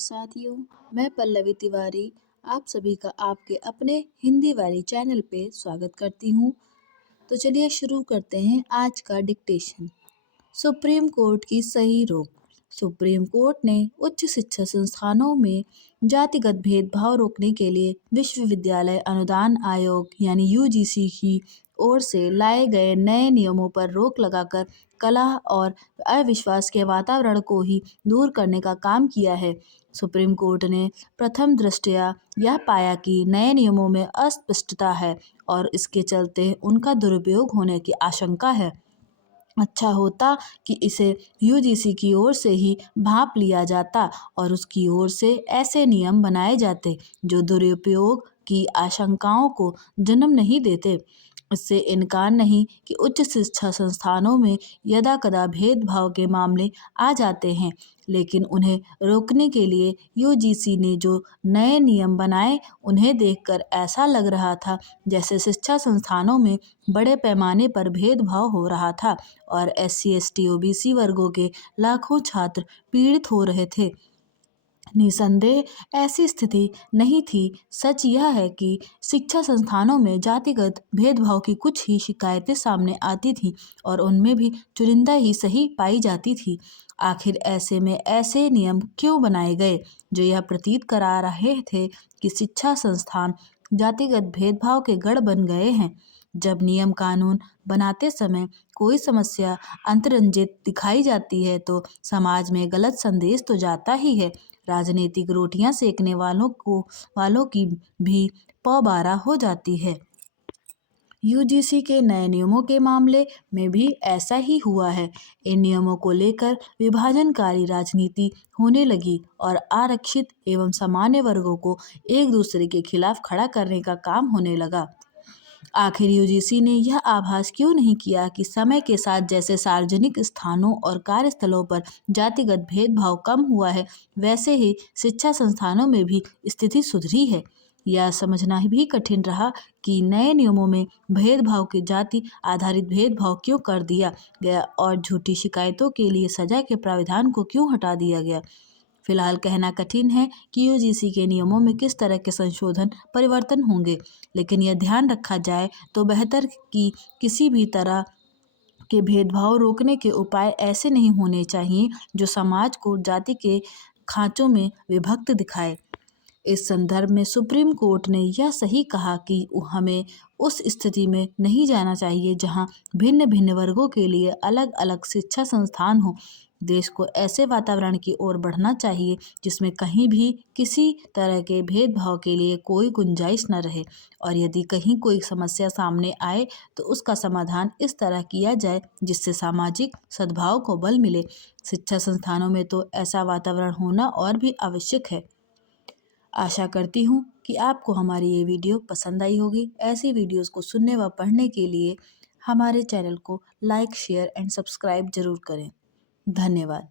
साथियों, मैं पल्लवी तिवारी आप सभी का आपके अपने हिंदी वाली चैनल पे स्वागत करती हूँ। तो चलिए शुरू करते हैं आज का डिक्टेशन। सुप्रीम कोर्ट की सही रोक। सुप्रीम कोर्ट ने उच्च शिक्षा संस्थानों में जातिगत भेदभाव रोकने के लिए विश्वविद्यालय अनुदान आयोग यानी यूजीसी की ओर से लाए गए नए नियमों पर रोक लगाकर कलह और अविश्वास के वातावरण को ही दूर करने का काम किया है। सुप्रीम कोर्ट ने प्रथम दृष्टया यह पाया कि नए नियमों में अस्पष्टता है और इसके चलते उनका दुरुपयोग होने की आशंका है। अच्छा होता कि इसे यूजीसी की ओर से ही भांप लिया जाता और उसकी ओर से ऐसे नियम बनाए जाते जो दुरुपयोग की आशंकाओं को जन्म नहीं देते। इससे इनकार नहीं कि उच्च शिक्षा संस्थानों में यदाकदा भेदभाव के मामले आ जाते हैं, लेकिन उन्हें रोकने के लिए यूजीसी ने जो नए नियम बनाए उन्हें देखकर ऐसा लग रहा था जैसे शिक्षा संस्थानों में बड़े पैमाने पर भेदभाव हो रहा था और एससी, एसटी, ओबीसी वर्गों के लाखों छात्र पीड़ित हो रहे थे। निसंदेह ऐसी स्थिति नहीं थी। सच यह है कि शिक्षा संस्थानों में जातिगत भेदभाव की कुछ ही शिकायतें सामने आती थीं और उनमें भी चुनिंदा ही सही पाई जाती थी। आखिर ऐसे में ऐसे नियम क्यों बनाए गए जो यह प्रतीत करा रहे थे कि शिक्षा संस्थान जातिगत भेदभाव के गढ़ बन गए हैं। जब नियम कानून बनाते समय कोई समस्या अंतरंजित दिखाई जाती है तो समाज में गलत संदेश तो जाता ही है। राजनीतिक रोटियां सेकने वालों की भी पौबारा हो जाती है। यूजीसी के नए नियमों के मामले में भी ऐसा ही हुआ है। इन नियमों को लेकर विभाजनकारी राजनीति होने लगी और आरक्षित एवं सामान्य वर्गों को एक दूसरे के खिलाफ खड़ा करने का काम होने लगा। आखिर यूजीसी ने यह आभास क्यों नहीं किया कि समय के साथ जैसे सार्वजनिक स्थानों और कार्यस्थलों पर जातिगत भेदभाव कम हुआ है, वैसे ही शिक्षा संस्थानों में भी स्थिति सुधरी है। यह समझना भी कठिन रहा कि नए नियमों में भेदभाव के जाति आधारित भेदभाव क्यों कर दिया गया और झूठी शिकायतों के लिए सजा के प्राविधान को क्यों हटा दिया गया। फिलहाल कहना कठिन है कि यूजीसी के नियमों में किस तरह के संशोधन परिवर्तन होंगे, लेकिन यह ध्यान रखा जाए तो बेहतर कि किसी भी तरह के भेदभाव रोकने के उपाय ऐसे नहीं होने चाहिए जो समाज को जाति के खांचों में विभक्त दिखाए। इस संदर्भ में सुप्रीम कोर्ट ने यह सही कहा कि हमें उस स्थिति में नहीं जाना चाहिए जहां भिन्न भिन्न वर्गों के लिए अलग अलग शिक्षा संस्थान हो। देश को ऐसे वातावरण की ओर बढ़ना चाहिए जिसमें कहीं भी किसी तरह के भेदभाव के लिए कोई गुंजाइश न रहे और यदि कहीं कोई समस्या सामने आए तो उसका समाधान इस तरह किया जाए जिससे सामाजिक सद्भाव को बल मिले। शिक्षा संस्थानों में तो ऐसा वातावरण होना और भी आवश्यक है। आशा करती हूँ कि आपको हमारी ये वीडियो पसंद आई होगी। ऐसी वीडियोस को सुनने व पढ़ने के लिए हमारे चैनल को लाइक, शेयर एंड सब्सक्राइब जरूर करें। धन्यवाद।